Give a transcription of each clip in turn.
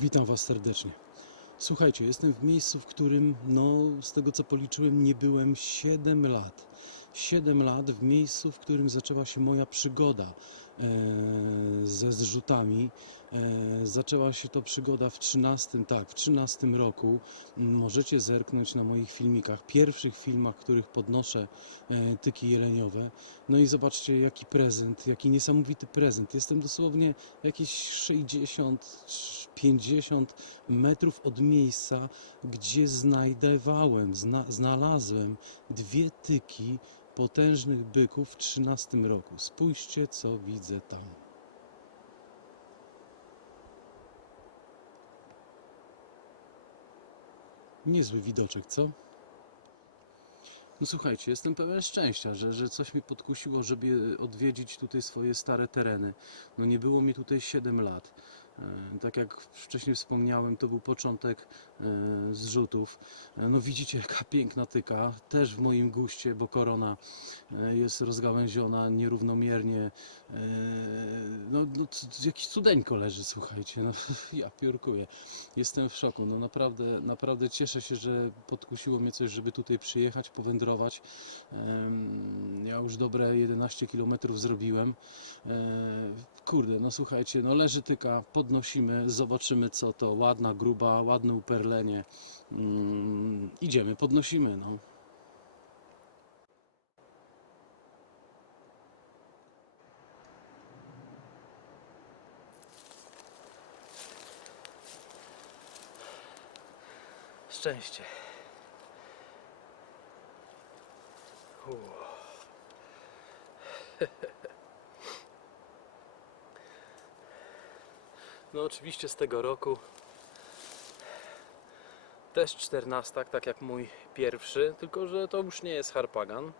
Witam Was serdecznie. Słuchajcie, jestem w miejscu, w którym, no, z tego co policzyłem, nie byłem 7 lat. 7 lat w miejscu, w którym zaczęła się moja przygoda e, ze zrzutami. E, zaczęła się to przygoda w 13, tak, w 13 roku. Możecie zerknąć na moich filmikach, pierwszych filmach, których podnoszę e, tyki jeleniowe. No i zobaczcie, jaki prezent, jaki niesamowity prezent. Jestem dosłownie jakieś 60, 50 metrów od miejsca, gdzie znajdowałem, zna, znalazłem dwie tyki potężnych byków w 13 roku. Spójrzcie, co widzę tam. Niezły widoczek, co? No słuchajcie, jestem pełen szczęścia, że, że coś mnie podkusiło, żeby odwiedzić tutaj swoje stare tereny. No nie było mi tutaj 7 lat. E, Tak jak wcześniej wspomniałem, to był początek e, zrzutów. E, No widzicie, jaka piękna tyka, też w moim guście, bo korona jest rozgałęziona nierównomiernie. No, no jakiś cudeńko leży, słuchajcie, no ja piórkuję. Jestem w szoku, no naprawdę, naprawdę cieszę się, że podkusiło mnie coś, żeby tutaj przyjechać, powędrować. Ja już dobre 11 km zrobiłem. Kurde, no słuchajcie, no leży tyka, podnosimy, zobaczymy co to. Ładna, gruba, ładne uperlenie. Mm, Idziemy, podnosimy, no. Szczęście. Uuu. No oczywiście z tego roku też czternastak, tak jak mój pierwszy, tylko że to już nie jest harpagan.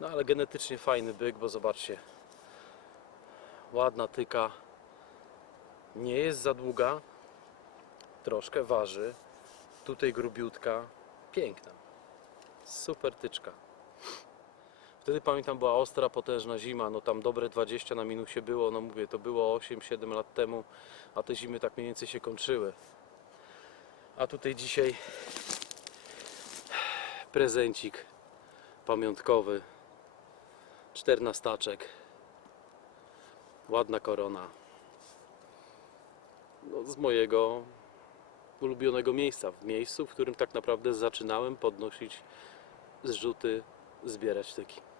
No ale genetycznie fajny byk, bo zobaczcie. Ładna tyka. Nie jest za długa. Troszkę waży. Tutaj grubiutka. Piękna. Super tyczka. Wtedy pamiętam była ostra, potężna zima, no tam dobre 20 na minusie było, no mówię, to było 8-7 lat temu, a te zimy tak mniej więcej się kończyły. A tutaj dzisiaj prezencik pamiątkowy, czternastaczek, ładna korona. No, z mojego ulubionego miejsca, w miejscu, w którym tak naprawdę zaczynałem podnosić zrzuty, zbierać tyki.